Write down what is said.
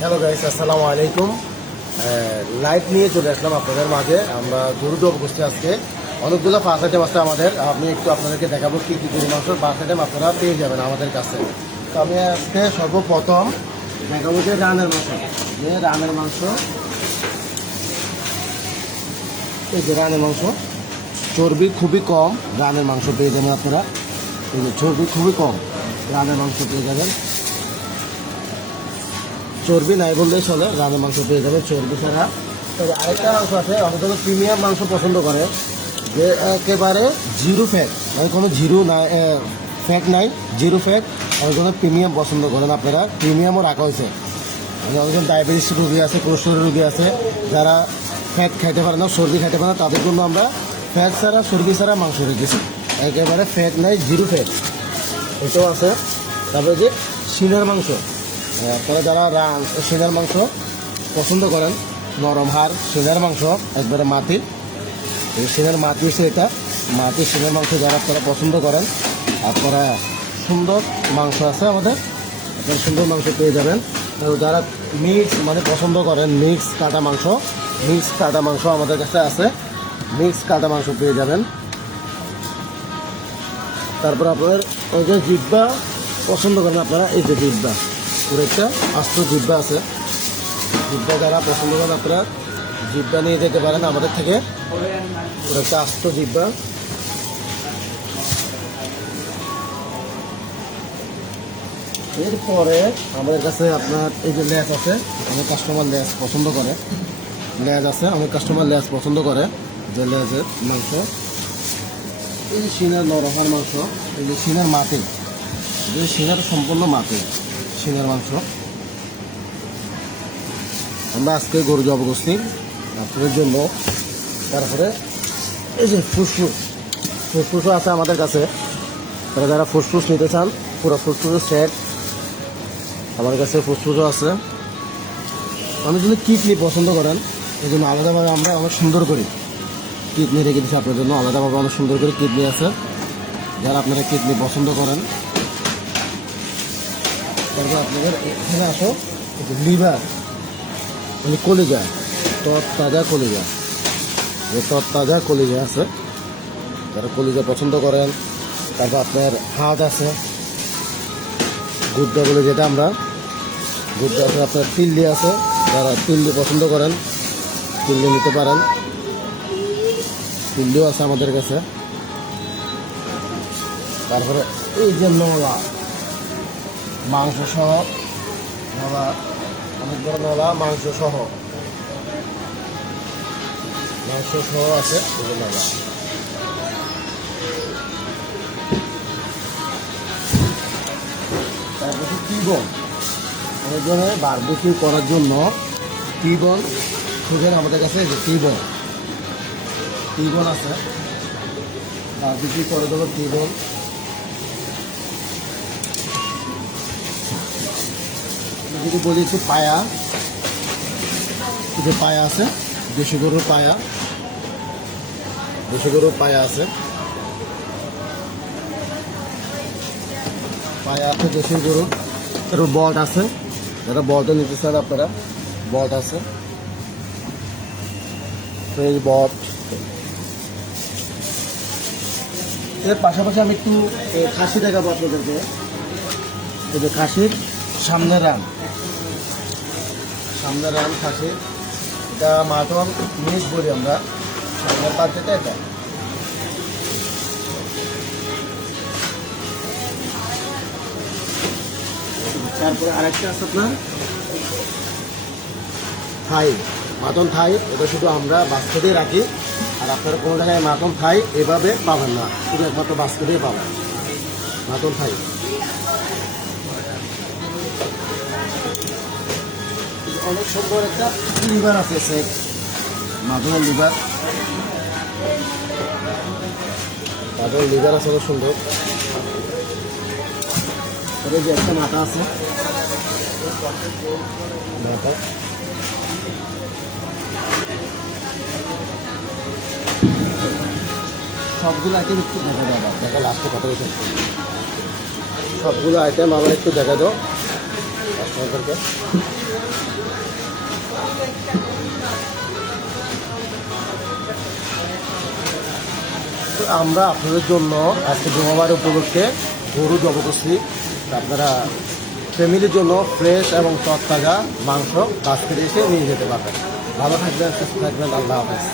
Hello guys, আসসালামু আলাইকুম। Live নিয়ে চলে আসলাম আপনাদের মাঝে। আমরা গরু ডব করছি আজকে। অনেকগুলো ফার্স্ট আইটেম আছে আমাদের। আমি একটু আপনাদেরকে দেখাবো কী কী গরু মাংসের ফার্স্ট আইটেম আপনারা পেয়ে যাবেন আমাদের কাছে। তো আমি আজকে সর্বপ্রথম দেখাবো যে রানের মাংস। রানের মাংস, এই যে রানের মাংস, চর্বি খুবই কম রানের মাংস পেয়ে যাবেন আপনারা। এই যে চর্বি খুবই কম রানের মাংস পেয়ে যাবেন। চর্বি নাই বললেই চলে, রানের মাংস পেয়ে যাবে চর্বি ছাড়া। তবে আরেকটা মাংস আছে, অনেকে প্রিমিয়াম মাংস পছন্দ করে, যে একেবারে জিরো ফ্যাট, মানে কোনো জিরো নাই, ফ্যাট নাই, জিরো ফ্যাট। অনেকজন প্রিমিয়াম পছন্দ করেন আপনারা, প্রিমিয়ামও রাখা হয়েছে। অনেকজন ডায়াবেটিস রোগী আছে, কোলেস্টেরল রোগী আছে, যারা ফ্যাট খাইতে পারে না, চর্বি খাইতে পারে না, তাদের জন্য আমরা ফ্যাট ছাড়া, চর্বি ছাড়া মাংস রেখেছি। একেবারে ফ্যাট নাই, জিরো ফ্যাট, এটাও আছে। তারপরে যে সিনার মাংস, আপনারা যারা সিনার মাংস পছন্দ করেন, নরম হাড় সিনার মাংস, একবারে মাটি, এই সিনার মাটি হচ্ছে এটা, মাটির সিনার মাংস যারা আপনারা পছন্দ করেন, আপনারা সুন্দর মাংস আছে আমাদের, আপনারা সুন্দর মাংস পেয়ে যাবেন। যারা মিক্স মানে পছন্দ করেন, মিক্স কাটা মাংস আমাদের কাছে আছে, মিক্স কাটা মাংস পেয়ে যাবেন। তারপর আপনার ওই যে জিব্বা পছন্দ করেন আপনারা, এই যে জিব্বা, পুরো একটা আস্ত জিব্বা আছে, জিব্বা যারা পছন্দ করেন আপনারা জিব্বা নিয়ে যেতে পারেন আমাদের থেকে, পুরো একটা আস্ত জিব্বা। এরপরে আমাদের কাছে আপনার এই যে লেজ আছে, অনেক কাস্টমার লেজ পছন্দ করে, লেজ আছে, অনেক কাস্টমার লেজ পছন্দ করে, যে লেজের মাংস, এই যে সিনার নরহার মাংস, এই যে সিনার মাটি, যে সিনার সম্পূর্ণ মাটি, সিনার মাংস আমরা আজকে গরু জব করছি আপনাদের জন্য। তারপরে এই যে ফুসফুসও আছে আমাদের কাছে, তারা যারা ফুসফুস নিতে চান, পুরো ফুসফুসের সেট আমার কাছে ফুসফুসও আছে। আমি যদি কিডনি পছন্দ করেন, এই জন্য আলাদাভাবে আমরা অনেক সুন্দর করি কিডনি রেখে দিচ্ছি আপনার জন্য, আলাদাভাবে অনেক সুন্দর করে কিডনি আছে, যারা আপনারা কিডনি পছন্দ করেন। তারপর আপনাদের এখানে আসো, লিভার মানে কলিজা, তরতাজা কলিজা, যে তরতাজা কলিজা আছে, যারা কলিজা পছন্দ করেন। তারপর আপনার হাত আছে, গুদ্দা বলে যেটা আমরা, গুদ্দা আছে, আপনার তিল্লি আছে, যারা তিল্লি পছন্দ করেন তিল্লি নিতে পারেন, তিল্লিও আছে আমাদের কাছে। তারপরে এই যে নলা, মাংস সহ নলা, অনেক বড় নলা, মাংস সহ আছে, এই যে নলা। তারপর টিবন, অনেক ধরনের বারবিকিউ করার জন্য টিবন খুঁজেন আমাদের কাছে, যে টিবন আছে, বারবিকিউ করে দেবো টিবন। যদি বলি একটু পায়া, যে পায়া আছে, দেশি গরুর পায়া, আছে, পায়া আছে দেশি গরুর। তারপর বট আছে, যারা বটও নিতে চান আপনারা, বট আছে, ফ্রেশ বট। এর পাশাপাশি আমি একটু খাসি দেখাবো আপনাদেরকে, এই যে খাসির সামনের রান খাসির, এটা মাটন মিক্স বলি আমরা, সামনের পাত যেটা এটা। তারপরে আরেকটা আছে আপনার থাই, মাটন থাই, এটা শুধু আমরা বাস্কেটেই রাখি, আর আপনারা কোনো জায়গায় মাটন থাই এভাবে পাবেন না, শুধু একমাত্র বাস্কেটেই পাবেন মাটন থাই। অনেক সুন্দর একটা লিভার আছে, সেট মাটনের লিভার আছে, অনেক সুন্দর। যে একটা মাথা আছে, মাথা সবগুলো আইটেম একটু দেখা যাবে, দেখা লাস্টে কথা বলতে। সবগুলো আইটেম আমার একটু দেখা দাও আপনাদেরকে। তো আমরা আপনাদের জন্য আজকে জমাবার উপলক্ষে গরু জব করছি। আপনারা ফ্যামিলির জন্য ফ্রেশ এবং তরতাজা মাংস বাস করে এসে নিয়ে যেতে পারবেন। ভালো থাকবেন, সুস্থ থাকবেন, আল্লাহ হাফেজ।